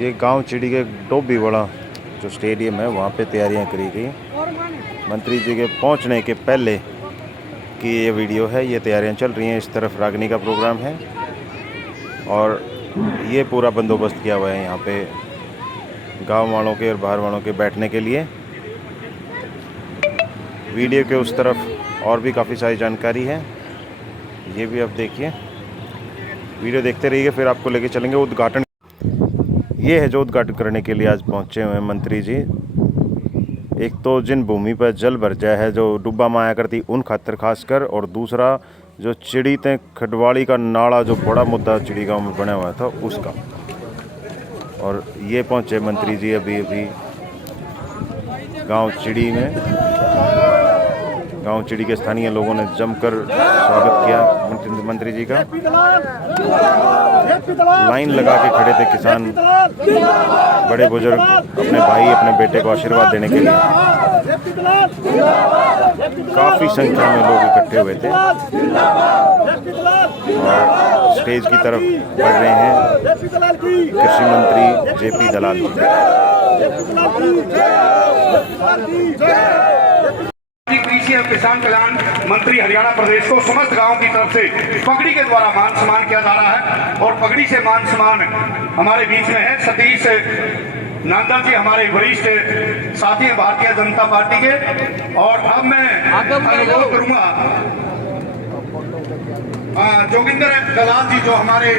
ये गांव चिड़ी के डोबी वाला जो स्टेडियम है वहाँ पे तैयारियां करी गई। मंत्री जी के पहुँचने के पहले की ये वीडियो है। ये तैयारियां चल रही हैं। इस तरफ रागनी का प्रोग्राम है और ये पूरा बंदोबस्त किया हुआ है यहाँ पे गांव वालों के और बाहर वालों के बैठने के लिए। वीडियो के उस तरफ और भी काफ़ी सारी जानकारी है, ये भी आप देखिए। वीडियो देखते रहिए, फिर आपको लेके चलेंगे उद्घाटन। ये है जो उद्घाटन करने के लिए आज पहुंचे हुए हैं मंत्री जी। एक तो जिन भूमि पर जल भर जाए है, जो डुब्बा माया करती उन खातर खासकर, और दूसरा जो चिड़ी ते खडवाली का नाला जो बड़ा मुद्दा चिड़ी गांव में बना हुआ था उसका। और ये पहुंचे मंत्री जी अभी गांव चिड़ी में। गांव चिड़ी के स्थानीय लोगों ने जमकर स्वागत किया मंत्री जी का। लाइन लगा के खड़े थे किसान, बड़े बुजुर्ग अपने भाई अपने बेटे को आशीर्वाद देने के लिए। काफ़ी संख्या में लोग इकट्ठे हुए थे और स्टेज की तरफ बढ़ रहे हैं कृषि मंत्री जेपी दलाल जी। कृषि और किसान कल्याण मंत्री हरियाणा प्रदेश को समस्त गांव की तरफ से पगड़ी के द्वारा मान सम्मान किया जा रहा है और पगड़ी से मान सम्मान हमारे बीच में है सतीश नांदल जी, हमारे वरिष्ठ साथी हैं भारतीय जनता पार्टी के। और अब मैं अनुरोध करूंगा जोगिंदर दलाल जी जो हमारे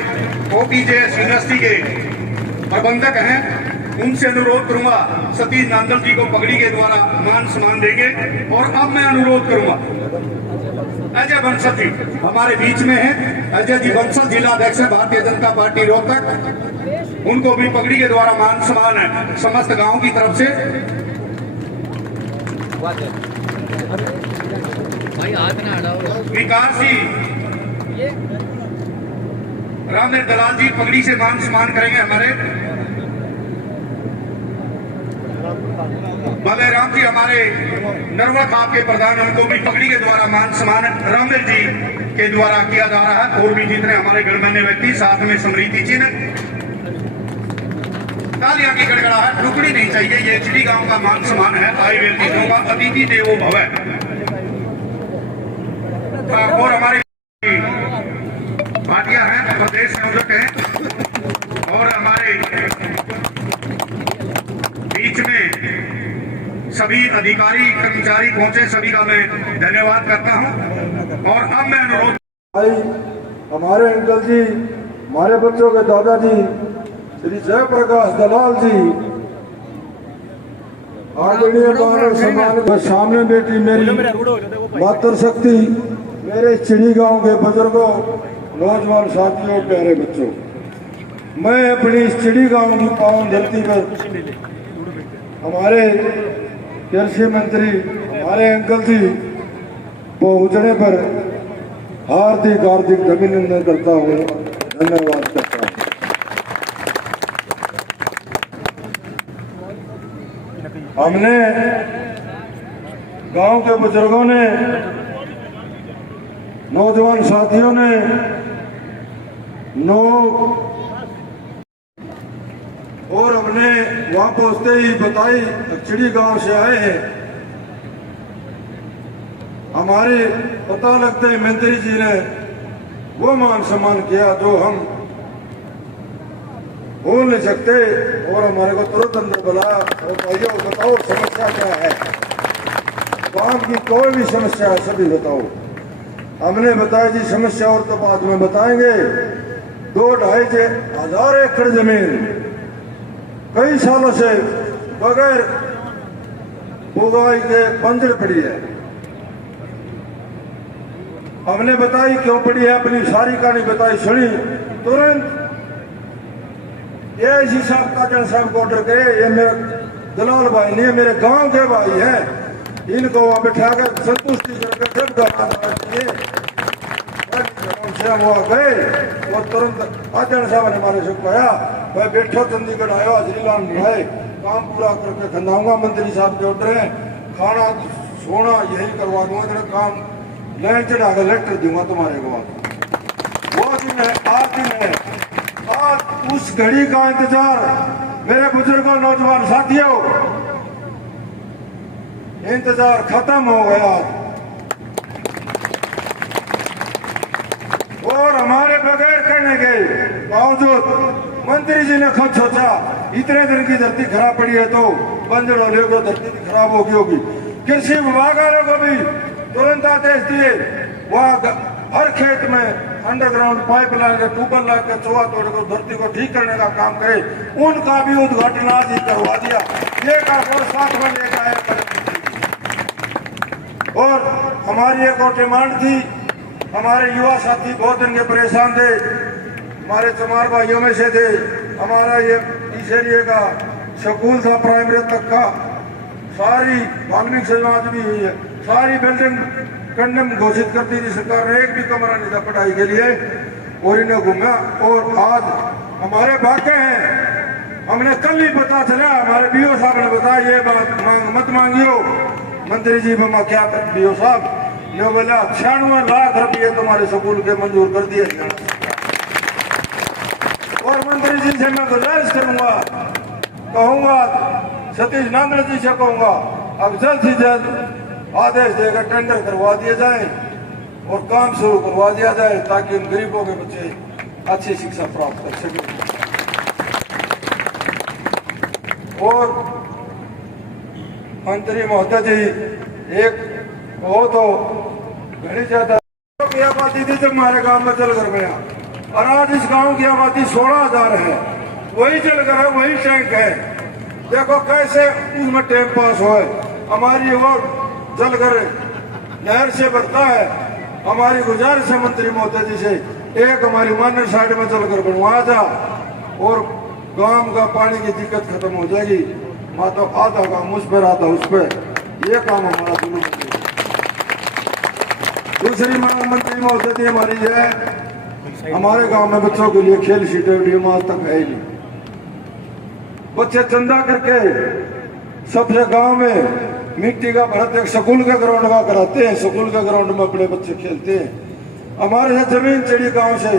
OPJS यूनिवर्सिटी के प्रबंधक हैं, उनसे अनुरोध करूंगा सतीश नांदल जी को पगड़ी के द्वारा मान सम्मान देंगे। और अब मैं अनुरोध करूंगा अजय बंसल जी हमारे बीच में हैं। अजय जी बंसल जिला अध्यक्ष है भारतीय जनता पार्टी रोहतक, उनको भी पगड़ी के द्वारा मान सम्मान है समस्त गांव की तरफ से। विकास जी रामदेव दलाल जी पगड़ी से मान सम्मान करेंगे हमारे। बलराम जी हमारे नरवा खाप के प्रधान, उनको भी पगड़ी के द्वारा मान सम्मान रामदेव जी के द्वारा किया जा रहा है। और भी जितने हमारे गणमान्य व्यक्ति, साथ में स्मृति चिन्ह, तालियां की गड़गड़ाहट रुकनी नहीं चाहिए। ये चिड़ी गांव का मान सम्मान है। आए व्यक्तियों का अतिथि देवो भव। और हमारे भाटिया हैं, प्रदेश संयोजक हैं, और हमारे बीच में सभी अधिकारी कर्मचारी पहुंचे, सभी का मैं धन्यवाद करता हूं। और अब मैं अनुरोध भाई हमारे अंकल जी, हमारे बच्चों के दादाजी श्री जयप्रकाश दलाल जी, आदरणीय मानव सम्मान सामने बेटी मेरी मातृशक्ति, मेरे चिड़ी गांव के बुजुर्गों, नौजवान साथियों, प्यारे बच्चों, मैं अपनी इस चिड़ी गांव की पावन धरती पर हमारे कृषि मंत्री हमारे अंकल जी पहुंचने पर हार्दिक अभिनंदन करता हूं, धन्यवाद करता हूं। हमने गांव के बुजुर्गों ने, नौजवान साथियों ने और हमने वहां पहुंचते ही बताई चिड़ी गांव से आए हैं। हमारे पता लगते ही मंत्री जी ने वो मान सम्मान किया जो हम बोल नहीं सकते, और हमारे को तुरंत अंदर बुलाया और भाइयों बताओ समस्या क्या है, गांव की कोई भी समस्या है सभी बताओ। हमने बताया जी समस्या और तो बाद में बताएंगे। 2-2.5 हजार एकड़ जमीन कई सालों से बगैर बुआई के बंजर पड़ी है। हमने बताई क्यों पड़ी है, अपनी सारी कहानी बताई, सुनी। तुरंत ये इसी साहब काजन साहब को ऑर्डर करे, ये मेरे दलाल भाई नहीं है, मेरे गांव के भाई हैं, इनको वहां बैठा कर संतुष्टि करके वो गए। और तुरंत काजन साहब ने हमारे से कहा भाई बैठो, चंडीगढ़ आयो, हाजरी लान भाई, काम पूरा करके खंदाऊंगा। मंत्री साहब के ऑर्डर है, खाना सोना यही करवा दूंगा, तेरा काम लैंड चढ़ा कर लेटर दूंगा तुम्हारे को। वो दिन है, आज दिन है, आज उस घड़ी का इंतजार मेरे बुजुर्गों नौजवान साथियों, इंतजार खत्म हो गया और हमारे बगैर कहने के बावजूद मंत्री जी ने खुद सोचा इतने दिन की धरती खराब पड़ी है तो बंजर होने को धरती भी खराब होगी। कृषि विभाग वालों को भी तुरंत आदेश दिए, वहाँ हर खेत में अंडरग्राउंड पाइप लाके ट्यूबवेल लाके चौहा तोड़ को धरती को ठीक करने का काम करे। उनका भी उद्घाटन आज ही करवा दिया। ये काम और साथ में लेकर आया। और हमारी एक और डिमांड थी, हमारे युवा साथी बहुत दिन के परेशान थे, हमारे चमार भाइयों में से थे। हमारा ये इस एरिए का स्कूल था प्राइमरी तक का, सारी वाल्मीकि समाज भी हुई है, सारी बिल्डिंग कंडम घोषित कर दी थी सरकार ने, एक भी कमरा नहीं था पढ़ाई के लिए और इन्हें घूमा। और आज हमारे वाक़े हैं, हमने कल ही पता चला, हमारे बीओ साहब ने बताया ये बात मत मांगियो मंत्री जी में क्या बीओ साहब ने बोला 96 लाख रुपये तुम्हारे स्कूल के मंजूर कर दिए। और मंत्री जी से मैं गुजारिश करूंगा, कहूंगा सतीश नांदल जी से कहूंगा अब जल्द से जल्द आदेश देकर टेंडर करवा दिए जाए और काम शुरू करवा दिया जाए ताकि उन गरीबों के बच्चे अच्छी शिक्षा प्राप्त कर सकें। और मंत्री महोदय जी, एक वो तो घनी ज्यादा की आबादी थी जब हमारे गांव में जलकर गया और आज इस गांव की आबादी 16,000 है। वही जलकर है, वही टैंक है। देखो कैसे उसमें टाइम पास हो। हमारी वो जलकर नहर से भरता है। हमारी गुजारिश है मंत्री महोदय जी से, एक हमारी मानर साइड में जलकर बनवा जा और गांव का पानी की दिक्कत खत्म हो जाएगी। माता आधा काम उस पर आधा उस पर, ये काम हमारा जरूर है। दूसरी मांग मंत्री महोदय जी हमारी है, हमारे गांव में बच्चों के लिए खेल स्टेडियम आज तक है ही नहीं। बच्चे चंदा करके सबसे गांव में मिट्टी का भरत एक स्कूल के ग्राउंड का कराते हैं, स्कूल के ग्राउंड में अपने बच्चे खेलते हैं। हमारे यहाँ जमीन चढ़ी गांव से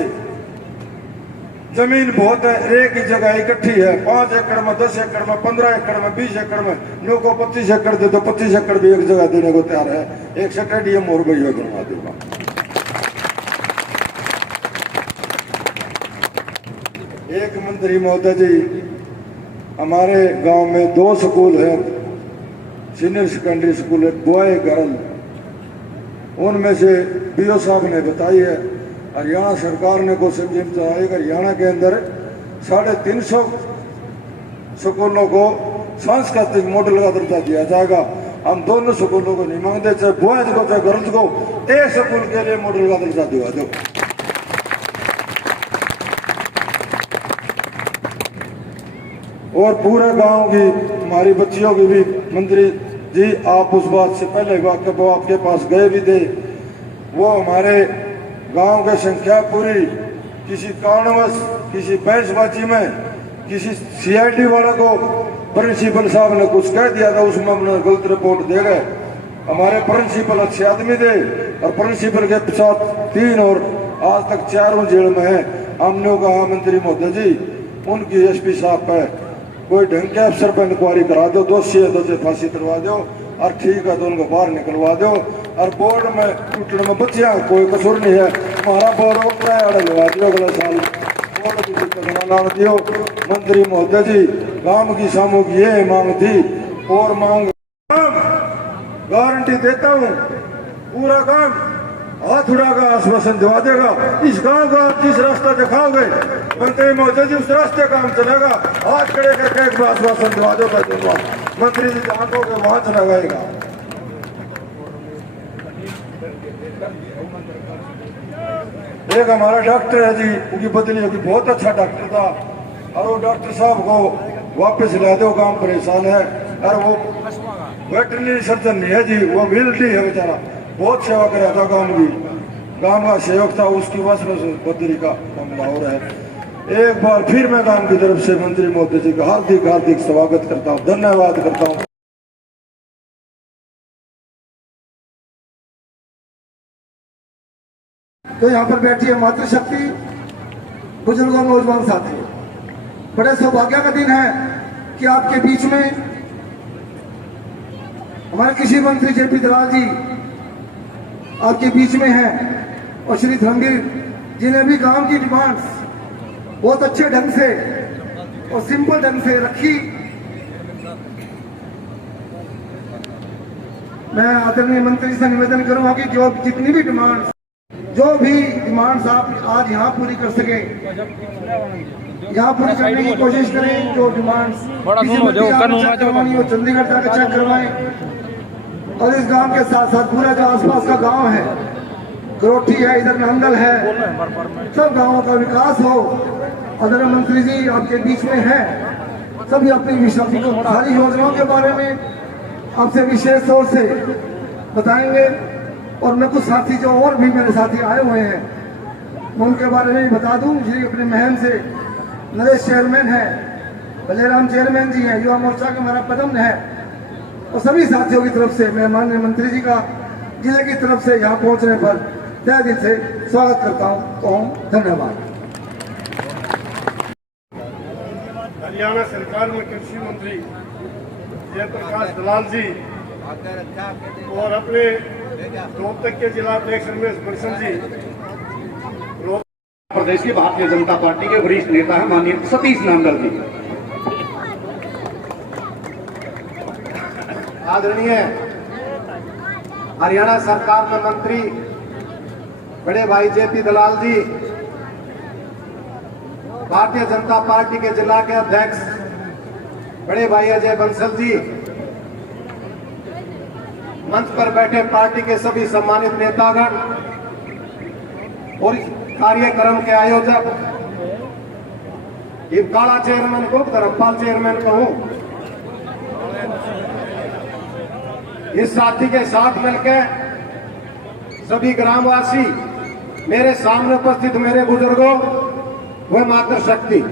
जमीन बहुत है, एक ही जगह इकट्ठी है, 5 एकड़ में 10 एकड़ में 15 एकड़ में 20 एकड़ में, नो को 25 एकड़ दे तो 25 एकड़ भी एक जगह देने को तैयार है। एक स्टेडियम और भी बनवा देगा। एक मंत्री महोदय जी, हमारे गांव में 2 स्कूल हैं, सीनियर सेकेंडरी स्कूल है, बॉय गर्ल। उनमें से बीओ साहब ने बताई है हरियाणा सरकार ने कोशिश चलाई, हरियाणा के अंदर 350 स्कूलों को सांस्कृतिक मॉडल का दर्जा दिया जाएगा। हम दोनों स्कूलों को नहीं मांगते, चाहे बॉयज को चाहे गर्ल्स को, एक स्कूल के लिए मॉडल का दर्जा दिवा दो। और पूरे गांव की हमारी बच्चियों की भी मंत्री जी आप उस बात से पहले वो आपके पास गए भी थे। वो हमारे गांव की संख्या पूरी किसी कारणवश किसी बहसबाजी में किसी सीआईडी वाले को प्रिंसिपल साहब ने कुछ कह दिया था, उसमें हमने गलत रिपोर्ट दे गए। हमारे प्रिंसिपल अच्छे आदमी थे और प्रिंसिपल के साथ 3 और आज तक 4 जेल में है। हमने कहा मंत्री महोदय जी उनकी एसपी साहब पर कोई ढंग के अफसर पर इंक्वायरी करा दो, दोषी है तो फांसी करवा दो और ठीक है तो उनको बाहर निकलवा दो। और बोर्ड में टूटने में बच्चियाँ कोई कसूर नहीं है, हमारा बोर्ड लगा दियो, अगले साल बोर्ड की दिक्कत ना दियो। मंत्री महोदय जी गांव की सामूहिक ये मांग थी और मांग गारंटी देता हूँ पूरा काम हाथ उड़ा का आश्वासन दिवा देगा। इस गांव का जिस रास्ता दिखाओगे मंत्री महोदय जी उस रास्ते काम चलेगा। हाथ खड़े करके एक आश्वासन दिवा दो, मैं दूंगा। मंत्री जी जहाँ कहोगे वहां चला जाएगा। एक हमारा डॉक्टर है जी, उनकी बदली होगी, बहुत अच्छा डॉक्टर था और वो डॉक्टर साहब को वापस ला दो, काम परेशान है। और वो वेटरनरी सर्जन नहीं है जी, वो मिलिट्री है बेचारा, बहुत सेवा कर रहा था गांव की, गांव का सेवक था, उसकी वजह से बदली का मामला हो रहा है। एक बार फिर मैं गांव की तरफ से मंत्री महोदय जी का हार्दिक हार्दिक स्वागत करता हूँ, धन्यवाद करता हूँ। तो यहाँ पर बैठी है मातृशक्ति, बुजुर्गों नौजवान साथी, बड़े सौभाग्य का दिन है कि आपके बीच में हमारे कृषि मंत्री जेपी दलाल जी आपके बीच में हैं और श्री धर्मवीर जी ने भी गांव की डिमांड्स बहुत अच्छे ढंग से और सिंपल ढंग से रखी। मैं आदरणीय मंत्री से निवेदन करूंगा कि जो जितनी भी डिमांड्स आप आज यहाँ पूरी कर सके, यहाँ पूरी करने की कोशिश करें। जो डिमांड्स वो चंडीगढ़ जाकर चेक करवाएं। और इस गांव के साथ साथ पूरा जो आसपास का गांव है, गरोठी है, इधर नंदल है, सब गांवों का विकास हो। आदरणीय मंत्री जी आपके बीच में है, सभी अपनी सारी योजनाओं के बारे में आपसे विशेष तौर से बताएंगे। और मैं कुछ साथी जो और भी मेरे साथी आए हुए हैं मैं उनके बारे में भी बता दूं। श्री अपने महम से नरेश चेयरमैन है, बलेराम चेयरमैन जी हैं, युवा मोर्चा के हमारा पदम है, और सभी साथियों की तरफ से मैं माननीय मंत्री जी का जिले की तरफ से यहाँ पहुँचने पर तहे दिल से स्वागत करता हूँ। धन्यवाद। हरियाणा सरकार में कृषि मंत्री जयप्रकाश दलाल जी और अपने रोहतक के जिला अध्यक्ष रमेश बंसल जी, प्रदेश की भारतीय जनता पार्टी के वरिष्ठ नेता है माननीय सतीश नांदल जी। आदरणीय हरियाणा सरकार में मंत्री बड़े भाई जेपी दलाल जी, भारतीय जनता पार्टी के जिला के अध्यक्ष बड़े भाई अजय बंसल जी, मंच पर बैठे पार्टी के सभी सम्मानित नेतागण और कार्यक्रम के आयोजक, काला चेयरमैन को धर्मपाल चेयरमैन कहूं, इस साथी के साथ मिलकर सभी ग्रामवासी, मेरे सामने उपस्थित मेरे बुजुर्गों व मातृशक्ति,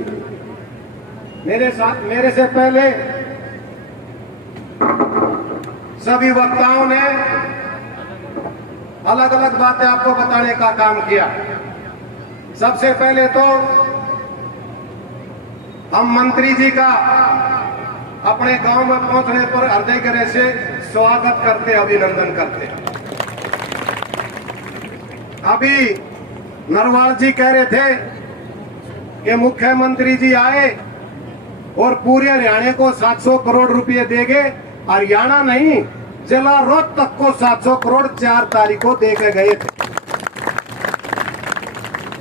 मेरे से पहले सभी वक्ताओं ने अलग अलग बातें आपको बताने का काम किया। सबसे पहले तो हम मंत्री जी का अपने गांव में पहुंचने पर हृदय गहरे से स्वागत करते, अभिनंदन करते। अभी नरवाल जी कह रहे थे कि मुख्यमंत्री जी आए और पूरे हरियाणा को 700 करोड़ रुपए देंगे। हरियाणा नहीं, जिला रोहतक को 700 करोड़ 4 तारीख को देके गए थे।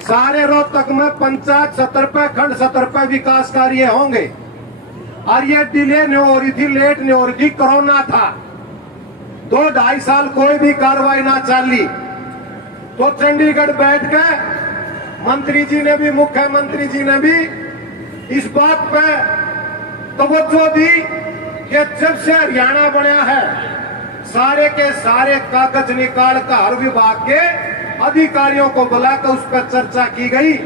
सारे रोहतक में पंचायत 70 पे, खंड 70 पे विकास कार्य होंगे। और ये डिले नहीं हो रही थी, लेट नहीं हो रही थी, कोरोना था, 2-2.5 साल कोई भी कार्रवाई ना चली। तो चंडीगढ़ बैठ के मंत्री जी ने भी, मुख्यमंत्री जी ने भी इस बात पे तवज्जो दी कि जब से हरियाणा बना है, सारे के सारे कागज निकाल कर हर विभाग के अधिकारियों को बुलाकर उस पर चर्चा की गई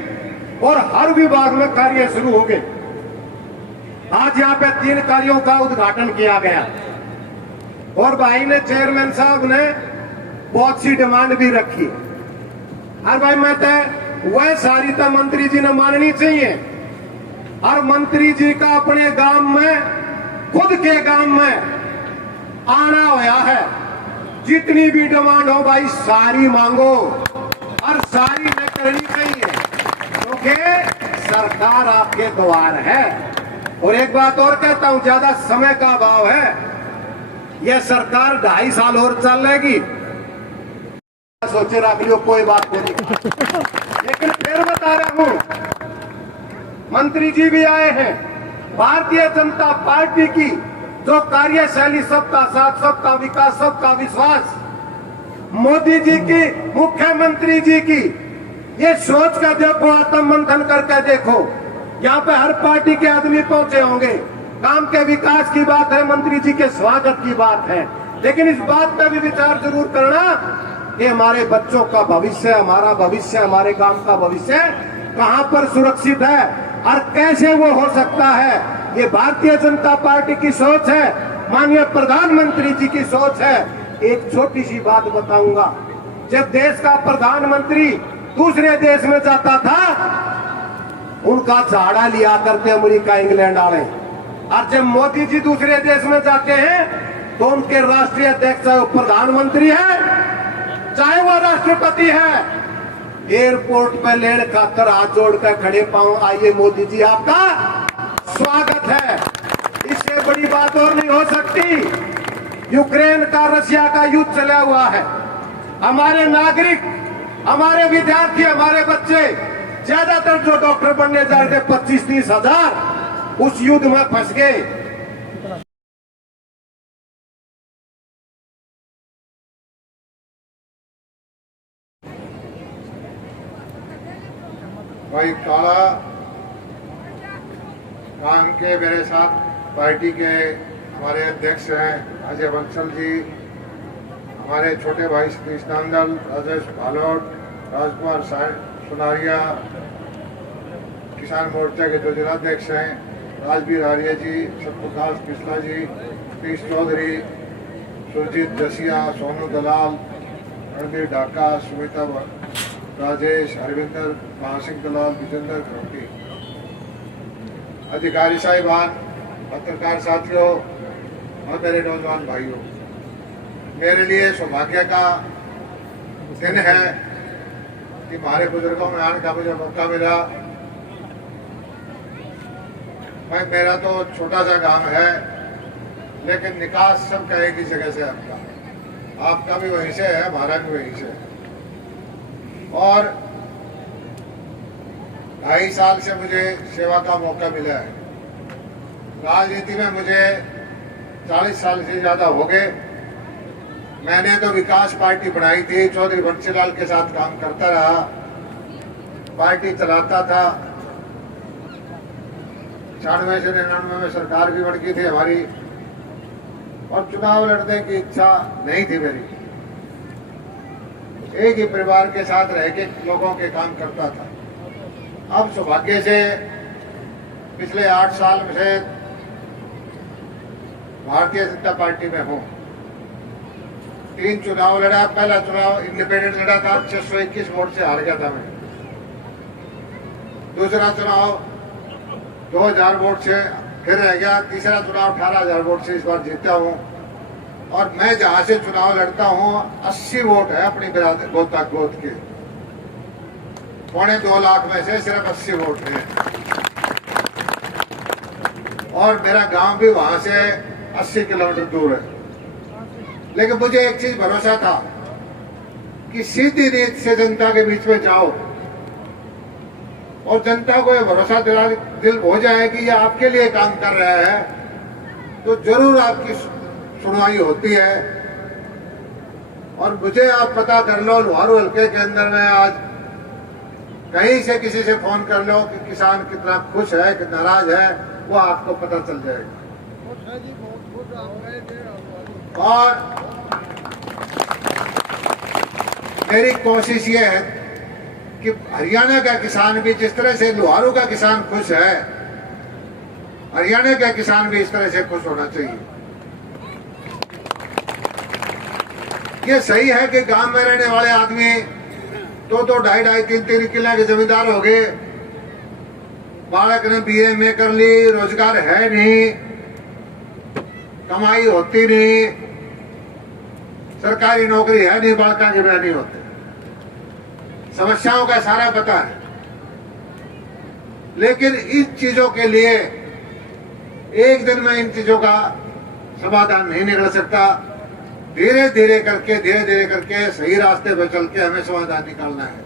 और हर विभाग में कार्य शुरू हो गए। आज यहाँ पे 3 कार्यों का उद्घाटन किया गया और भाई ने, चेयरमैन साहब ने बहुत सी डिमांड भी रखी। और भाई मैं वह सारी तो मंत्री जी ने माननी चाहिए। और मंत्री जी का अपने गांव में, खुद के गांव में आना होया है। जितनी भी डिमांड हो भाई सारी मांगो और सारी न करनी चाहिए, क्योंकि सरकार आपके द्वार है। और एक बात और कहता हूं, ज्यादा समय का अभाव है, यह सरकार 2.5 साल और चलेगी, सोचे रख लियो, कोई बात नहीं। लेकिन फिर बता रहा हूं, मंत्री जी भी आए हैं। भारतीय जनता पार्टी की जो कार्यशैली, सबका साथ, सबका विकास, सबका विश्वास, मोदी जी की, मुख्यमंत्री जी की, ये सोच कर देखो, आत्म मंथन करके देखो। यहाँ पे हर पार्टी के आदमी पहुंचे होंगे। काम के विकास की बात है, मंत्री जी के स्वागत की बात है, लेकिन इस बात पे भी विचार जरूर करना कि हमारे बच्चों का भविष्य, हमारा भविष्य, हमारे गांव का भविष्य कहां पर सुरक्षित है और कैसे वो हो सकता है। ये भारतीय जनता पार्टी की सोच है, माननीय प्रधानमंत्री जी की सोच है। एक छोटी सी बात बताऊंगा, जब देश का प्रधानमंत्री दूसरे देश में जाता था, उनका झाड़ा लिया करते अमेरिका, इंग्लैंड वाले। और जब मोदी जी दूसरे देश में जाते हैं तो उनके राष्ट्रीय अध्यक्ष चाहे वो प्रधानमंत्री है चाहे वो राष्ट्रपति है, एयरपोर्ट पे लेने खातर हाथ जोड़कर खड़े पाऊं, आइए मोदी जी आपका स्वागत है। इससे बड़ी बात और नहीं हो सकती। यूक्रेन का रशिया का युद्ध चला हुआ है, हमारे नागरिक, हमारे विद्यार्थी, हमारे बच्चे, ज्यादातर जो डॉक्टर बनने जा रहे थे 25-30 हजार उस युद्ध में फंस गए। भाई काला काम के मेरे साथ पार्टी के हमारे अध्यक्ष हैं अजय बंसल जी, हमारे छोटे भाई सतीश नांदल, राजेश भालोट, राजकुमार सुनारिया, किसान मोर्चा के जो जिलाध्यक्ष हैं राजवीर आर्य जी, सतप्रकाश पिछला जी, सतीश चौधरी, सुरजीत जसिया, सोनू दलाल, रणबीर ढाका, सुमिता राजेश, हरविंदर, महासिंह दलाल, विजेंद्र खरोटी, अधिकारी साहिबान, पत्रकार साथियों और मेरे नौजवान भाइयों, मेरे लिए सौभाग्य का दिन है कि हमारे बुजुर्गों में आने का मुझे मौका मिला। मेरा तो छोटा सा गांव है लेकिन निकास सब का एक ही जगह से आपका भी वहीं से है, हमारा भी वहीं से है। और 2.5 साल से मुझे सेवा का मौका मिला है। राजनीति में मुझे 40 साल से ज्यादा हो गए। मैंने तो विकास पार्टी बनाई थी, चौधरी बंसीलाल के साथ काम करता रहा, पार्टी चलाता था। 96 से 99 में सरकार भी बन गई थी हमारी, और चुनाव लड़ने की इच्छा नहीं थी मेरी। एक ही परिवार के साथ रह के लोगों के काम करता था। अब सौभाग्य से पिछले 8 साल से भारतीय जनता पार्टी में हूँ। 3 चुनाव लड़ा। पहला चुनाव इंडिपेंडेंट लड़ा था, 621 वोट से हार गया था मैं। दूसरा चुनाव 2000 वोट से फिर रह गया। तीसरा चुनाव 18,000 वोट से इस बार जीता हूँ। और मैं जहां से चुनाव लड़ता हूँ 80 वोट है अपनी गोद के, 2.25 लाख में से सिर्फ 80 वोट है। और मेरा गांव भी वहां से 80 किलोमीटर दूर है। लेकिन मुझे एक चीज भरोसा था कि सीधी नीति से जनता के बीच में जाओ और जनता को यह भरोसा दिल हो जाए कि यह आपके लिए काम कर रहा है, तो जरूर आपकी सुनवाई होती है। और मुझे आप पता कर लो, लोहारू हल्के के अंदर में आज कहीं से किसी से फोन कर लो कि किसान कितना खुश है कि नाराज है, वो आपको पता चल जाएगा। और मेरी कोशिश ये है कि हरियाणा का किसान भी जिस तरह से लोहारू का किसान खुश है, हरियाणा का किसान भी इस तरह से खुश होना चाहिए। ये सही है कि गांव में रहने वाले आदमी 2-2, 2.5, 3-3 किला के जमींदार हो गए, बालक ने BA में कर ली, रोजगार है नहीं, कमाई होती नहीं, सरकारी नौकरी है नहीं, बालका के ब्याह नहीं होते, समस्याओं का सारा पता है। लेकिन इन चीजों के लिए एक दिन में इन चीजों का समाधान नहीं निकल सकता। धीरे धीरे करके सही रास्ते पर चल के हमें समाधान निकालना है।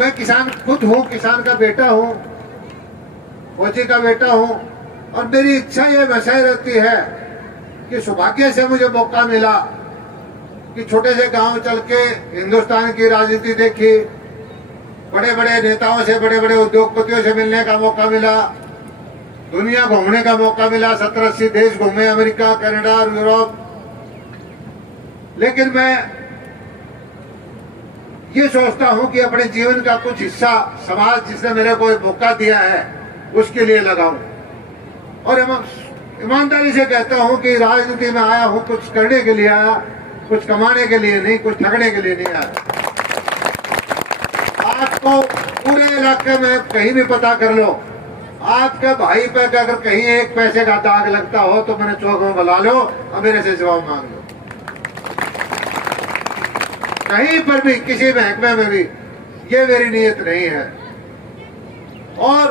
मैं किसान खुद हूँ, किसान का बेटा हूँ, फौजी का बेटा हूँ, और मेरी इच्छा ये वैसे रहती है कि सौभाग्य से मुझे मौका मिला कि छोटे से गांव चल के हिंदुस्तान की राजनीति देखी, बड़े बड़े नेताओं से, बड़े बड़े उद्योगपतियों से मिलने का मौका मिला, दुनिया घूमने का मौका मिला, 70-80 देश घूमे, अमेरिका, कनाडा, यूरोप। लेकिन मैं ये सोचता हूं कि अपने जीवन का कुछ हिस्सा समाज जिसने मेरे को मौका दिया है उसके लिए लगाऊं। और ईमानदारी से कहता हूं कि राजनीति में आया हूं कुछ करने के लिए आया, कुछ कमाने के लिए नहीं, कुछ ठगने के लिए नहीं आया। आपको पूरे इलाके में कहीं भी पता कर लो, आपके भाई पे अगर कहीं एक पैसे का दाग लगता हो तो मैंने चौक में बुला लो और मेरे से जवाब मांग लो। कहीं पर भी किसी महकमे में भी ये मेरी नीयत नहीं है। और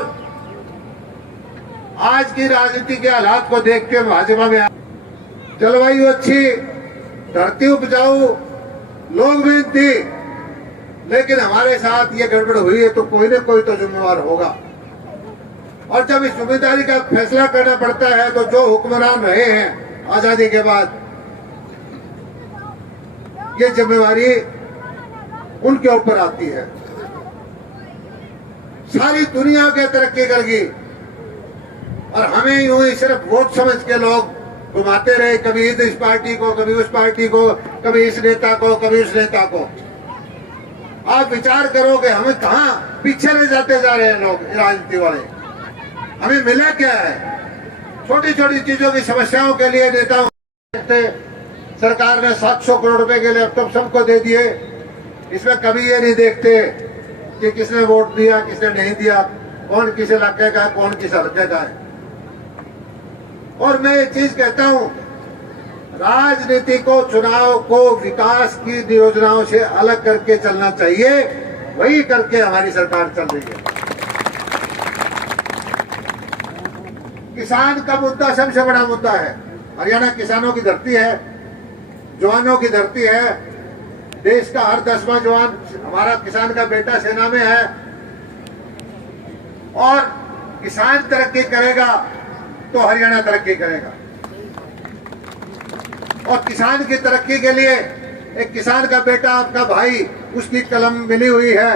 आज की राजनीति के हालात को देखते हुए भाजपा में जलवायु अच्छी, धरती उपजाऊ, लोग मेहनती, लेकिन हमारे साथ ये गड़बड़ हुई है तो कोई ना कोई तो जिम्मेवार होगा। और जब इस जिम्मेदारी का फैसला करना पड़ता है तो जो हुक्मरान रहे हैं आजादी के बाद, ये जिम्मेवारी उनके ऊपर आती है। सारी दुनिया के तरक्की कर गई और हमें यूं ही सिर्फ वोट समझ के लोग घुमाते रहे, कभी इस पार्टी को, कभी उस पार्टी को, कभी इस नेता को, कभी उस नेता को। आप विचार करोगे हमें कहां पीछे ले जाते जा रहे हैं लोग, राजनीति वाले। हमें मिला क्या है? छोटी छोटी चीजों की समस्याओं के लिए नेताओं सरकार ने 700 करोड़ रुपए के लैपटॉप सबको दे दिए। इसमें कभी ये नहीं देखते कि किसने वोट दिया, किसने नहीं दिया, कौन किस इलाके का है, कौन किस हल्के का है। और मैं ये चीज कहता हूं, राजनीति को, चुनाव को विकास की योजनाओं से अलग करके चलना चाहिए। वही करके हमारी सरकार चल रही है। किसान का मुद्दा सबसे बड़ा मुद्दा है। हरियाणा किसानों की धरती है, जवानों की धरती है। देश का हर 10वां जवान हमारा किसान का बेटा सेना में है। और किसान तरक्की करेगा तो हरियाणा तरक्की करेगा। और किसान की तरक्की के लिए एक किसान का बेटा, आपका भाई, उसकी कलम मिली हुई है।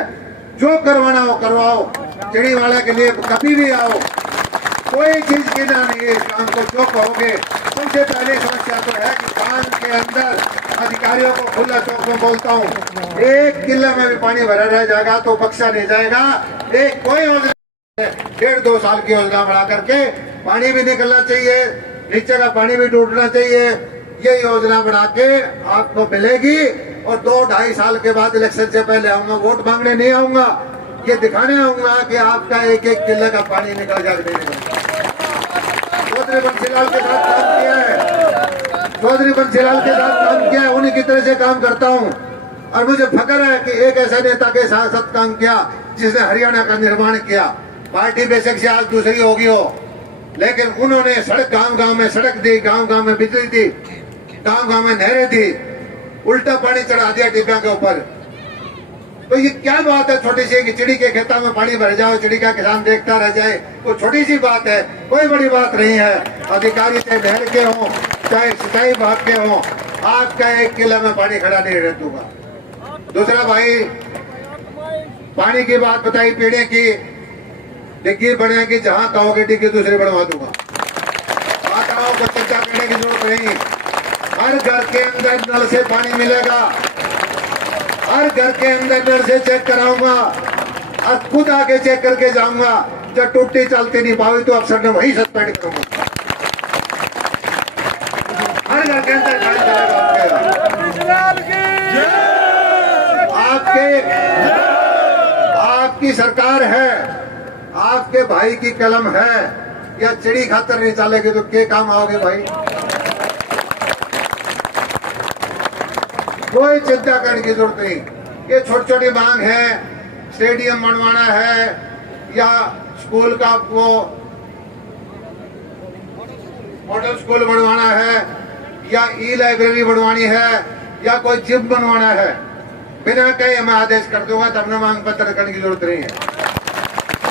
जो करवाना हो करवाओ, चिड़ीवाला के लिए कभी भी आओ, कोई चीज की ना नहीं है। इस काम को जो कहोगे, सबसे पहले समस्या तो है कि कान के अंदर अधिकारियों को खुला चौक में बोलता हूँ, एक किले में भी पानी भरा रह जाएगा तो बख्शा नहीं जाएगा। एक कोई योजना 1.5-2 साल की योजना बना करके पानी भी निकलना चाहिए, नीचे का पानी भी टूटना चाहिए। ये योजना बना के आपको मिलेगी। और 2-2.5 साल के बाद इलेक्शन से पहले आऊंगा, वोट मांगने नहीं आऊंगा, ये दिखाने आऊंगा कि आपका एक एक किले का पानी निकल जाएगा। चौधरी बंसीलाल के साथ काम किया है, चौधरी बंसीलाल के साथ काम किया है, उन्हीं की तरह से काम करता हूँ। और मुझे फख्र है कि एक ऐसे नेता के साथ काम किया जिसने हरियाणा का निर्माण किया। पार्टी बेशक से आज दूसरी होगी हो, लेकिन उन्होंने सड़क, गांव गांव में सड़क दी, गांव गांव में बिजली दी, गांव गांव में नहरें दी, उल्टा पानी चढ़ा दिया टिब्बिया के ऊपर। तो ये क्या बात है छोटी सी कि चिड़ी के खेतों में पानी भर जाओ, चिड़ी का किसान देखता रह जाए, वो छोटी सी बात है, कोई बड़ी बात नहीं है। अधिकारी चाहे नहर के हों, चाहे सिंचाई विभाग के हों, आपका एक किले में पानी खड़ा नहीं रह दूंगा। दूसरा भाई, पानी की बात बताई, पीने की डिग्गी बनेगी, जहां कहोगे डिग्गी दूसरी बनवा दूंगा। माताओं को चिंता करने की जरूरत नहीं। हर घर के अंदर नल से पानी मिलेगा, हर घर के अंदर नल से चेक कराऊंगा और खुद आके चेक करके जाऊंगा। जब टूटी चलती नहीं पाई तो अफसर ने वही सस्पेंड करूंगा। हर घर के अंदर पानी चलेगा। आपकी सरकार है, आपके भाई की कलम है, या चिड़ी खातर नहीं चलेगी तो क्या काम आओगे भाई? कोई चिंता करने की जरूरत नहीं। ये छोटी छोटी मांग है, स्टेडियम बनवाना है, या स्कूल का वो मॉडल स्कूल बनवाना है, या ई लाइब्रेरी बनवानी है, या कोई जिम बनवाना है, बिना कहे मैं आदेश कर दूंगा, तब न मांग पत्र करने की जरूरत नहीं है।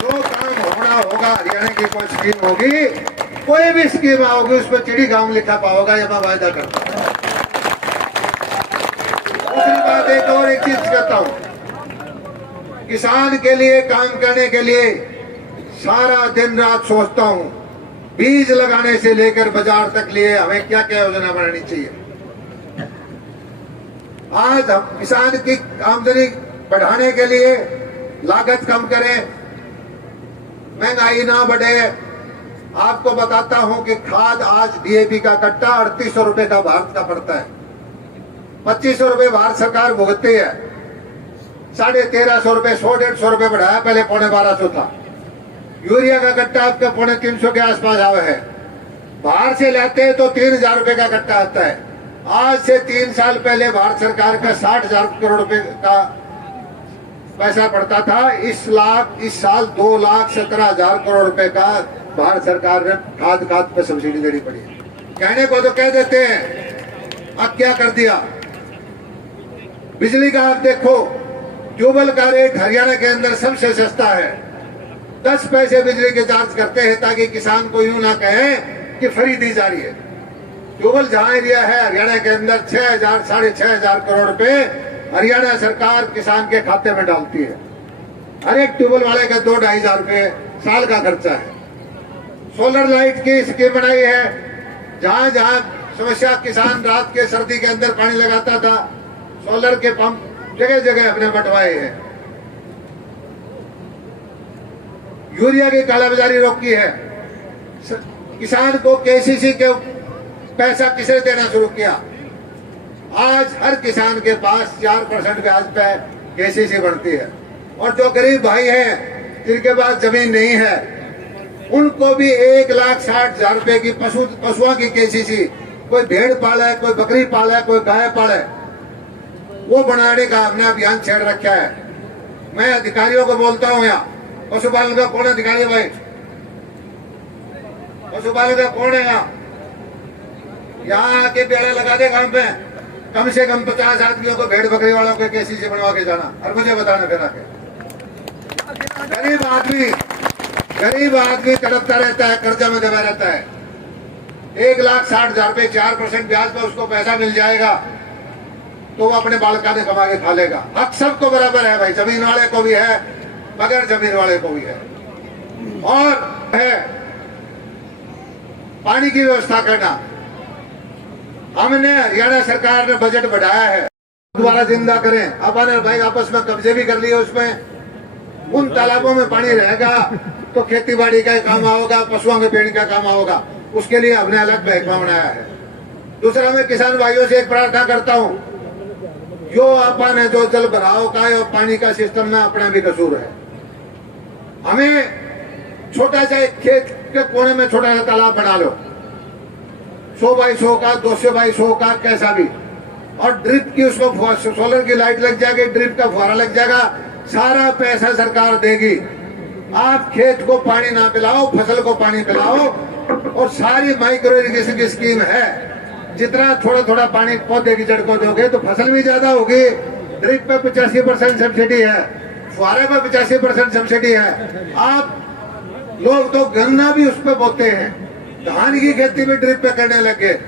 जो काम होना होगा, हरियाणा की कोई स्कीम होगी, कोई भी स्कीम आओगी, उस पर चिड़ी गांव लिखा पाओगा, ये मैं वायदा करता हूँ। दूसरी बात एक और एक चीज कहता हूँ, किसान के लिए काम करने के लिए सारा दिन रात सोचता हूँ, बीज लगाने से लेकर बाजार तक लिए हमें क्या क्या योजना बनानी चाहिए। आज हम किसान की आमदनी बढ़ाने के लिए लागत कम करें, महंगाई ना बढ़े। आपको बताता हूं कि खाद आज डीएपी का कट्टा 3800 रुपए का भारत का पड़ता है। 2500 रुपए भारत सरकार भुगतती है, 1350 रुपए, 100-150 रुपए बढ़ाया, पहले 1250 था। यूरिया का कट्टा आपका 350 के आसपास आवा है। बाहर से लाते हैं तो 3000 रुपए का कट्टा आता है। आज से 3 साल पहले भारत सरकार का 60,000 करोड़ रुपए का पैसा पड़ता था। इस साल 2,17,000 करोड़ रुपए का भारत सरकार ने खाद पे सब्सिडी देनी पड़ी। कहने को तो कह देते हैं, अब क्या कर दिया। बिजली का आप देखो, ट्यूबवेल का रेट हरियाणा के अंदर सबसे सस्ता है। 10 पैसे बिजली के चार्ज करते हैं ताकि किसान को यूं ना कहे कि फ्री दी जा रही है। ट्यूबवेल जहां एरिया है हरियाणा के अंदर 6,000 6,500 करोड़ रुपए हरियाणा सरकार किसान के खाते में डालती है। हर एक ट्यूबवेल वाले का 2-2,500 रुपए साल का खर्चा है। सोलर लाइट की स्कीम बनाई है। जहां जहां समस्या, किसान रात के सर्दी के अंदर पानी लगाता था, सोलर के पंप जगह जगह अपने बंटवाए हैं। यूरिया की कालाबाजारी रोकी है। किसान को केसीसी के पैसा किसने देना शुरू किया। आज हर किसान के पास 4% ब्याज पे केसीसी बढ़ती है। और जो गरीब भाई हैं जिनके पास जमीन नहीं है, उनको भी 1,60,000 रुपए की पशुओं की केसीसी, कोई भेड़ पाला है, कोई बकरी पाला है, कोई गाय पाला है, वो बनाने का हमने अभियान छेड़ रखा है। मैं अधिकारियों को बोलता हूँ, यहाँ पशुपालन का कौन अधिकारी है भाई? पशुपालन का कौन है? यहाँ आके बेड़ा लगा दे गांव में, कम से कम 50 आदमियों को भेड़ बकरी वालों के केसीसी बनवा के जाना और मुझे बताना फिर आके। गरीब आदमी तड़पता रहता है, कर्जा में दबा रहता है। 1,60,000 रुपए 4% ब्याज पर उसको पैसा मिल जाएगा तो वो अपने बालका ने कमा के खा लेगा। हक सबको बराबर है भाई, जमीन वाले को भी है, बगैर जमीन वाले को भी है। और है पानी की व्यवस्था करना। हमने हरियाणा सरकार ने बजट बढ़ाया है, दोबारा जिंदा करें। अपन भाई आपस में कब्जे भी कर लिए उसमें। उन तालाबों में पानी रहेगा तो खेती बाड़ी का काम होगा, पशुओं के पेड़ का काम होगा। उसके लिए हमने अलग महकमा बनाया है। दूसरा, मैं किसान भाइयों से एक प्रार्थना करता हूँ, जो अपन है, जो जल भराव का और पानी का सिस्टम में अपना भी कसूर है। हमें छोटा सा खेत के कोने में छोटा सा तालाब बना लो, 100 बाई 100 का, 200 बाई 100 का, कैसा भी। और ड्रिप की उसको सोलर की लाइट लग जाएगी, ड्रिप का फुहारा लग जाएगा, सारा पैसा सरकार देगी। आप खेत को पानी ना पिलाओ, फसल को पानी पिलाओ। और सारी माइक्रो इरिगेशन की स्कीम है। जितना थोड़ा थोड़ा पानी पौधे की जड़ को दोगे तो फसल भी ज्यादा होगी। ड्रिप पे 85% सब्सिडी है, फुहारे पे 85% सब्सिडी है। आप लोग तो गन्ना भी उस पर बोते हैं, धान की खेती भी ड्रिप पे करने लगे।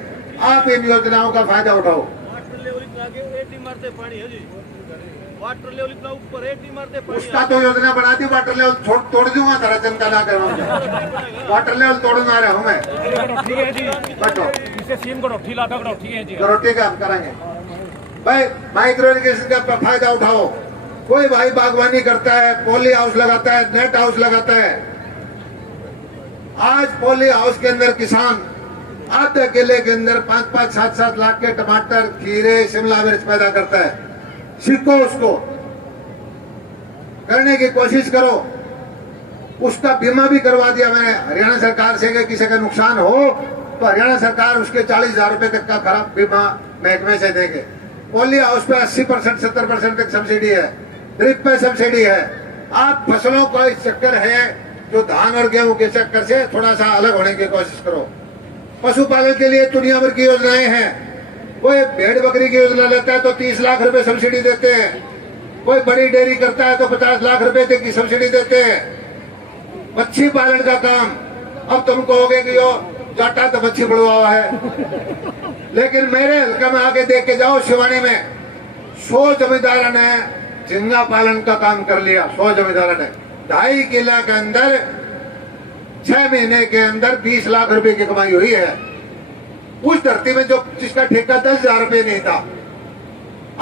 आप इन योजनाओं का फायदा उठाओ। वाटर लेवल इतना ऊपर है, नहीं मारते पानी। उसका तो योजना बना दी, वाटर लेवल तोड़ दूंगा, तेरा चिंता ना करो। वाटर लेवल तोड़ना रहा हूँ मैं। ठीक है जी, बैठो, इसे सीम करो, ठीक है जी। करो, ठीक है, हम करेंगे भाई। माइक्रो इरिगेशन का फायदा उठाओ। कोई भाई बागवानी करता है, पॉली हाउस लगाता है, नेट हाउस लगाता है। आज पॉली हाउस के अंदर किसान आधे किले के अंदर 5-5, 7-7 लाख के टमाटर, खीरे, शिमला मिर्च पैदा करता है। सीखो, उसको करने की कोशिश करो। उसका बीमा भी करवा दिया मैंने हरियाणा सरकार से कि किसी का नुकसान हो तो हरियाणा सरकार उसके 40,000 रुपए तक का खराब बीमा महकमे से देंगे। पॉली हाउस पे 80%, 70% तक सब्सिडी है, ड्रिप पे सब्सिडी है। आप फसलों का इस चक्कर है जो धान और गेहूं के चक्कर से थोड़ा सा अलग होने की कोशिश करो। पशुपालन के लिए दुनिया भर की योजनाएं हैं। कोई भेड़ बकरी की योजना लेता है तो 30 लाख रुपए सब्सिडी देते हैं। कोई बड़ी डेयरी करता है तो 50 लाख रुपए तक की सब्सिडी देते हैं। मच्छी पालन का काम, अब तुम कहोगे कि यो जाटा तो मच्छी बढ़वा हुआ है, लेकिन मेरे हल्का में आके देख के जाओ, शिवानी में 100 जमींदारों ने झींगा पालन का काम कर लिया। 100 जमींदारों ने 2.5 किला के अंदर 6 महीने के अंदर 20 लाख रुपए की कमाई हुई है। उस धरती में जो जिसका ठेका 10,000 रुपए नहीं था।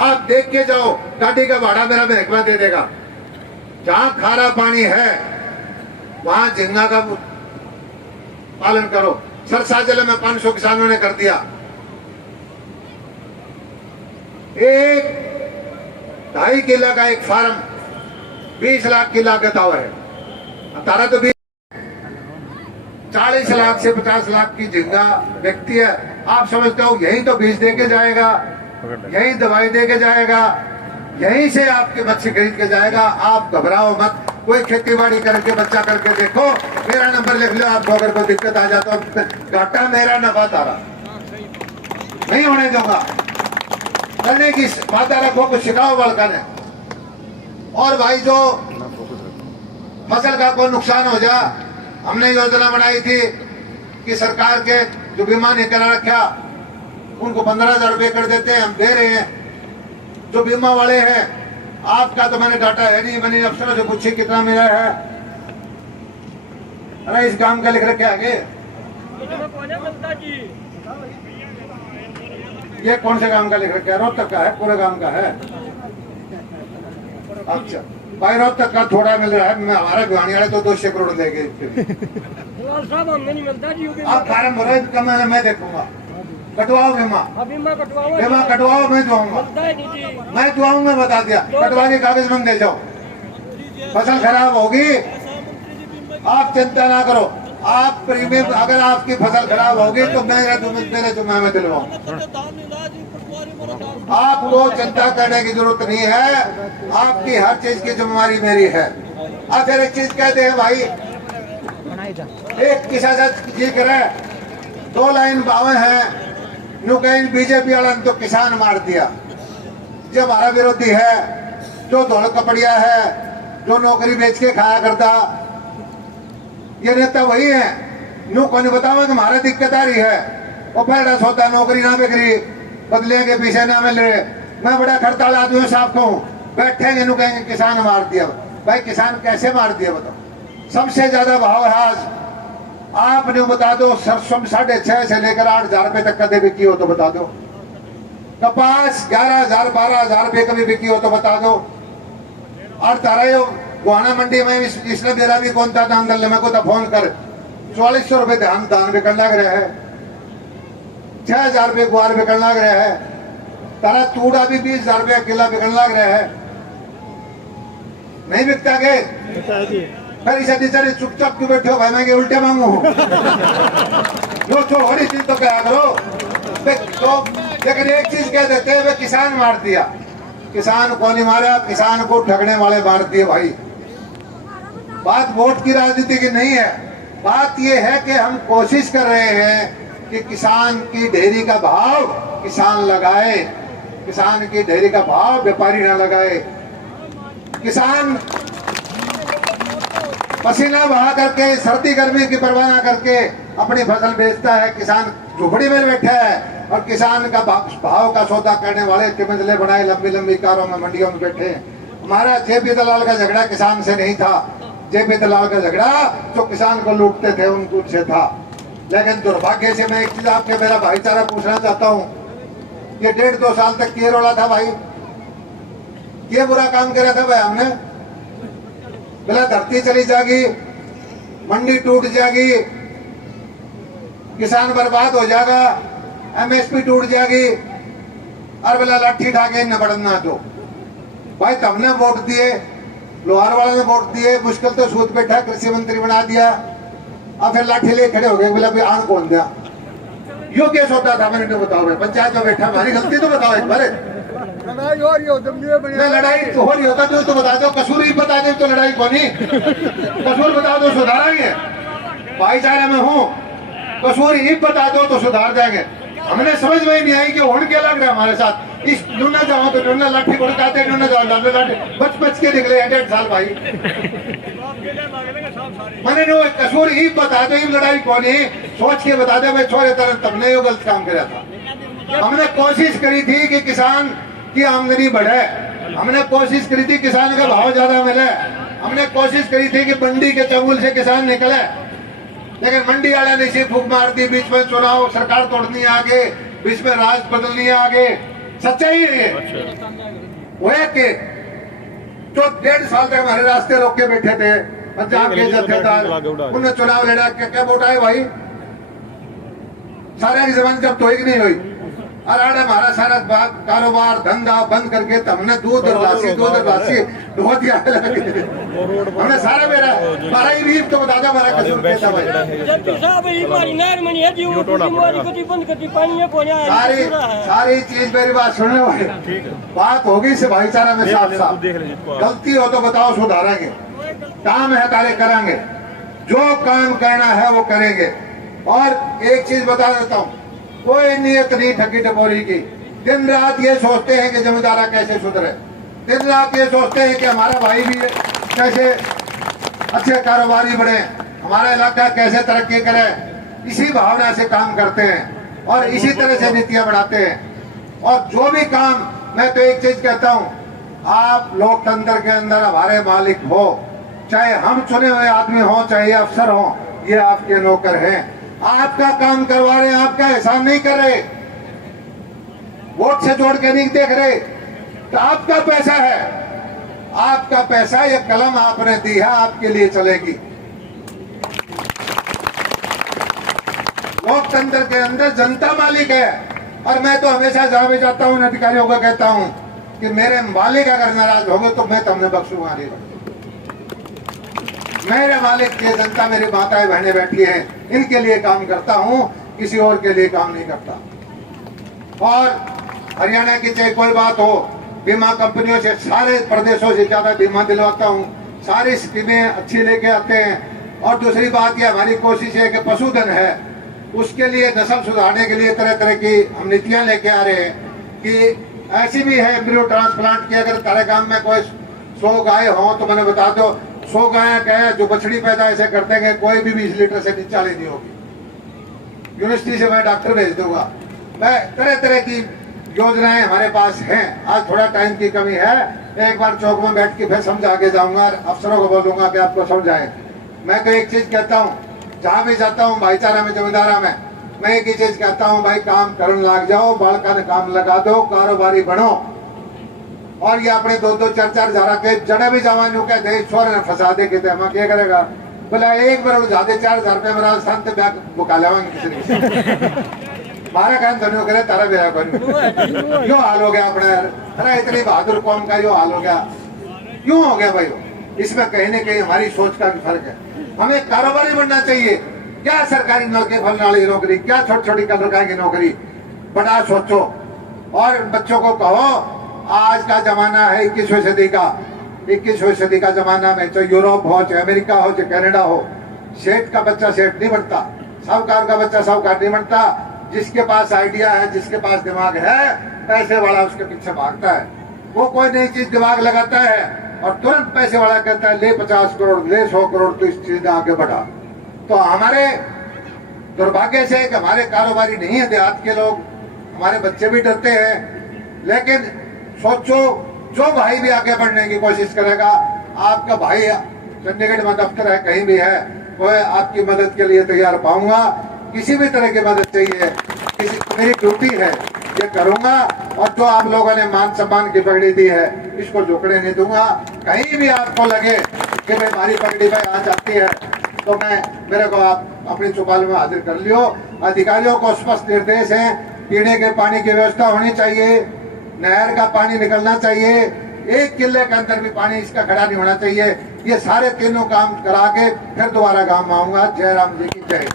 आप देख के जाओ, गाड़ी का भाड़ा मेरा महकमा दे देगा। जहां खारा पानी है वहां झींगा का पालन करो। सरसा जिले में 500 किसानों ने कर दिया। 2.5 किला का एक फार्म 20 लाख की लागत आवा है। तारा तो 40 लाख से 50 लाख की झींगा व्यक्ति है। आप समझते हो यही तो बीज दे के जाएगा, यही दवाई दे के जाएगा, यहीं से आपकी मच्छी खरीद के जाएगा। आप घबराओ मत, कोई खेती बाड़ी करके बच्चा करके देखो, मेरा नंबर लिख लो। आपको अगर कोई दिक्कत आ जाता तो घाटा मेरा नफा तारा, नहीं होने दूंगा। करने की वादा रखो, कुछ सिखाओ बड़का ने। और भाई जो फसल का कोई नुकसान हो जा, हमने योजना बनाई थी कि सरकार के जो बीमा नहीं करा रखा उनको 15,000 रुपये कर देते हैं, हम दे रहे हैं। जो बीमा वाले हैं, आपका तो मैंने डाटा है नहीं, मैंने अफसरों से पूछी कितना मेरा है। अरे इस काम का लिख रखे आगे, ये कौन से काम का लिख रखा है? रोहतक का है, पूरे काम का है। अच्छा भाई, रोहतक का थोड़ा मिल रहा है, हमारा गुवाहाटी वाले तो 200 करोड़ देंगे। आप फार्म भरो, कम मैं देखूंगा। कटवाओ बीमा, बीमा कटवाओ, मैं दुआऊंगा, मैं दुआऊंगा, बता दिया। कटवा के कागज में दे जाओ। फसल खराब होगी, आप चिंता ना करो। आप प्रीमियम, अगर आपकी फसल खराब होगी तो मेरे जुम्मे में दिलवाऊं। आपको चिंता करने की जरूरत नहीं है, आपकी हर चीज की जिम्मेवारी मेरी है। अब फिर एक चीज कहते हैं भाई, एक किसा जी करे 2 लाइन बावे है, नु कहीं बीजेपी वाला ने तो किसान मार दिया। जो हमारा विरोधी है, जो धौल कपड़िया है, जो नौकरी बेच के खाया करता, ये नेता वही है। नु को नहीं बतावा कि हमारा दिक्कत आ रही है, वो पैदा सोता नौकरी ना बिक्री, बदले के पीछे ना मिल रहे। मैं बड़ा खड़ताल आदमी साफ कहूँ, बैठेंगे नु कहेंगे किसान मार दिया। भाई किसान कैसे मार दिया बताओ? सबसे ज्यादा भाव है आज, आपने बता दो। सरसों 6.5 से लेकर 8,000 रुपए तक कभी बिकी हो तो बता दो। कपास 11,000 12,000 रुपए कभी बिकी हो तो बता दो। और तारा गुहाना मंडी में इसने मेरा भी कौन था धान दल में को तो फोन कर 4400 रुपए धान बिकन लग रहा है, 6,000 रुपए गुआर बिकन लग रहा है। तारा तूड़ा भी 20,000 रुपए किला बिकन लग रहा है, नहीं बिकता के? फिर इसे चुपचाप क्यों बैठे हो भाई? मैं उल्टे मांगू जो थोड़ी चीज तो क्या करो। तो लेकिन एक चीज कह देते हैं, किसान मार दिया। किसान को नहीं मारा, किसान को ठगने वाले मार दिए भाई। बात वोट की राजनीति की नहीं है, बात यह है कि हम कोशिश कर रहे हैं कि किसान की ढेरी का भाव किसान लगाए, किसान की ढेरी का भाव व्यापारी ना लगाए। किसान पसीना बहा करके, सर्दी गर्मी की परवाह ना करके अपनी फसल बेचता है। किसान झोपड़ी में बैठा है और किसान का भाव का सौदा करने वाले तिमंजले बनाए लंबी लंबी कारों में मंडियों में बैठे हैं। हमारा जेपी दलाल का झगड़ा किसान से नहीं था, जेपी दलाल का झगड़ा जो किसान को लूटते थे उनसे था। लेकिन दुर्भाग्य से मैं एक चीज आपके मेरा भाईचारा पूछना चाहता हूँ, ये 1.5-2 साल तक ये रोला था भाई, ये बुरा काम करा था भाई हमने। बोला धरती चली जाएगी, मंडी टूट जाएगी, किसान बर्बाद हो जाएगा, एमएसपी टूट जाएगी, और बोला लाठी ठाके न बढ़ना। तो भाई तुमने वोट दिए, लोहार वाले ने वोट दिए, मुश्किल तो सूद बैठा, कृषि मंत्री बना दिया, और फिर लाठी ले खड़े हो गए। बोला भाई आन कौन दिया? यो केस होता था, मैंने तो बताओ भाई, पंचायत में बैठा, हमारी गलती तो बताओ एक बार। लड़ाई हो रही होता तो बता दो, कसूर ही बता दे तो लड़ाई कौनी, कसूर बता दो सुधारेंगे। भाईचारे में हूँ, कसूर ही बता दो तो सुधार जाएंगे। हमने समझ में ही नहीं आई कि होड़ क्या लग रहा है हमारे साथ। इस ढूंढना जाओ तो ढूंढना, लाठी को उठाते ढूंढना जाओ, लाठी बच के निकले 1.5 साल भाई। मैंने कसूर ही बता दो, लड़ाई कौन है, सोच के बता दे भाई, छोरे तरह तुमने ये गलत काम किया था। हमने कोशिश करी थी कि किसान की आमदनी बढ़े, हमने कोशिश करी थी किसान का भाव ज्यादा मिले, हमने कोशिश करी थी कि मंडी के चंगुल से किसान निकले। लेकिन मंडी वाले ने इसी फूक मार दी, बीच में चुनाव सरकार तोड़नी आगे, बीच में राज बदलनी आगे। सच्चाई है ये वो है कि जो 1.5 साल तक हमारे रास्ते रोक के बैठे थे पंजाब के जत्थेदार, उन्हें चुनाव लड़ा क्या वोट आए भाई? सारे की जबान जब तो ही नहीं हुई। और आड़े हमारा सारा कारोबार धंधा बंद करके तो हमने दूध और लासी ढो दिया। हमने सारा मेरा बारह ही रीप तो बता दो हमारा कसूर क्या था भाई। सारी चीज मेरी बात सुनने भाई, बात होगी से भाईचारा में साफ साफ। गलती हो तो बताओ सुधारेंगे, काम है तारे करेंगे, जो काम करना है वो करेंगे। और एक चीज बता देता हूँ, कोई नियत नहीं ठगी टपोरी की। दिन रात ये सोचते हैं कि जमींदारा कैसे सुधरे, दिन रात ये सोचते हैं कि हमारा भाई भी कैसे अच्छे कारोबारी बने, हमारा इलाका कैसे तरक्की करे। इसी भावना से काम करते हैं और इसी तरह से नीतियां बनाते हैं। और जो भी काम, मैं तो एक चीज कहता हूँ, आप लोकतंत्र के अंदर हमारे मालिक हो, चाहे हम चुने हुए आदमी हो चाहे अफसर हो, ये आपके नौकर हैं, आपका काम करवा रहे हैं, आपका एहसान नहीं कर रहे, वोट से जोड़ के नहीं देख रहे। तो आपका पैसा है, आपका पैसा, ये कलम आपने दी है, आपके लिए चलेगी। लोकतंत्र के अंदर जनता मालिक है। और मैं तो हमेशा जहां भी जाता हूं अधिकारियों को कहता हूं कि मेरे मालिक अगर नाराज होंगे तो मैं तुमने बख्शूंगा नहीं। मेरे मालिक की जनता, मेरी माताएं बहनें बैठी हैं, इनके लिए काम करता हूं, किसी और के लिए काम नहीं करता। और हरियाणा की चाहे कोई बात हो, बीमा कंपनियों से, सारे प्रदेशों से ज्यादा बीमा दिलवाता हूं, सारी स्कीमें अच्छी लेके आते हैं। और दूसरी बात ये हमारी कोशिश है कि पशुधन है, उसके लिए नस्ल सुधारने के लिए तरह तरह की हम नीतियां लेके आ रहे हैं कि ऐसी भी है एम्ब्रियो ट्रांसप्लांट की। अगर तारे गांव में कोई 100 गाय हो तो मैंने बता दो, 100 गाय कहे जो बछड़ी पैदा ऐसे कर देंगे, कोई भी 20 लीटर से नीचे नहीं होगी। यूनिवर्सिटी से मैं डॉक्टर भेज दूंगा। मैं तरह तरह की योजनाएं हमारे पास हैं। आज थोड़ा टाइम की कमी है, एक बार चौक में बैठ के फिर समझा के जाऊंगा, अफसरों को बोलूंगा कि आपको समझाएं। मैं तो एक चीज कहता हूँ, जहां भी जाता हूँ भाईचारा में, जमींदारा में, मैं एक ही चीज कहता हूँ, भाई काम करने लग जाओ, बालका ने काम लगा दो, कारोबारी बनो। और ये अपने 2-2, 4-4 हजार के जड़े भी जवानों के दे छोरे ने फंसा दे के हम क्या करेगा, बोला एक बार ज्यादा 4,000 रुपये मेरा संत बैग बुका लेवांगे किसी मारा खान धनियों करे तारा बेरा करूं। क्यों हाल हो गया अपने, अरे इतनी बहादुर कौम का जो हाल हो गया, क्यों हो गया भाई? इसमें कहीं न कहीं हमारी सोच का भी फर्क है। हमें कारोबारी बनना चाहिए। क्या सरकारी नौकरी, फलने वाली नौकरी, क्या छोटी छोटी कलरकाई की नौकरी, बड़ा सोचो। और बच्चों को कहो, आज का जमाना है 21वीं सदी का, 21वीं सदी का जमाना में, चाहे यूरोप हो, चाहे अमेरिका हो, चाहे कनाडा हो, सेठ का बच्चा सेठ नहीं बनता, साहूकार का बच्चा साहूकार नहीं बनता। जिसके पास आइडिया है, जिसके पास दिमाग है, पैसे वाला उसके पीछे भागता है। वो कोई नई चीज दिमाग लगाता है और तुरंत पैसे वाला कहता है ले 50 करोड़, ले 100 करोड़, तो इस चीज आगे बढ़ा। तो हमारे दुर्भाग्य से कि हमारे कारोबारी नहीं है, देहात के लोग, हमारे बच्चे भी डरते हैं। लेकिन सोचो, जो भाई भी आगे बढ़ने की कोशिश करेगा, आपका भाई चंडीगढ़ में दफ्तर है, कहीं भी है, वो आपकी मदद के लिए तैयार पाऊंगा। किसी भी तरह की मदद चाहिए, मेरी ड्यूटी है, ये करूंगा। और जो आप लोगों ने मान सम्मान की पगड़ी दी है, इसको झुकने नहीं दूंगा। कहीं भी आपको लगे कि भाई हमारी पगड़ी भाई आ जाती है, तो मेरे को आप अपनी चौपाल में हाजिर कर लियो। अधिकारियों को स्पष्ट निर्देश है, पीने के पानी की व्यवस्था होनी चाहिए, नहर का पानी निकलना चाहिए, 1 किले के अंदर भी पानी इसका खड़ा नहीं होना चाहिए। ये सारे तीनों काम करा के फिर दोबारा गाँव में आऊंगा। जय राम जी की जय।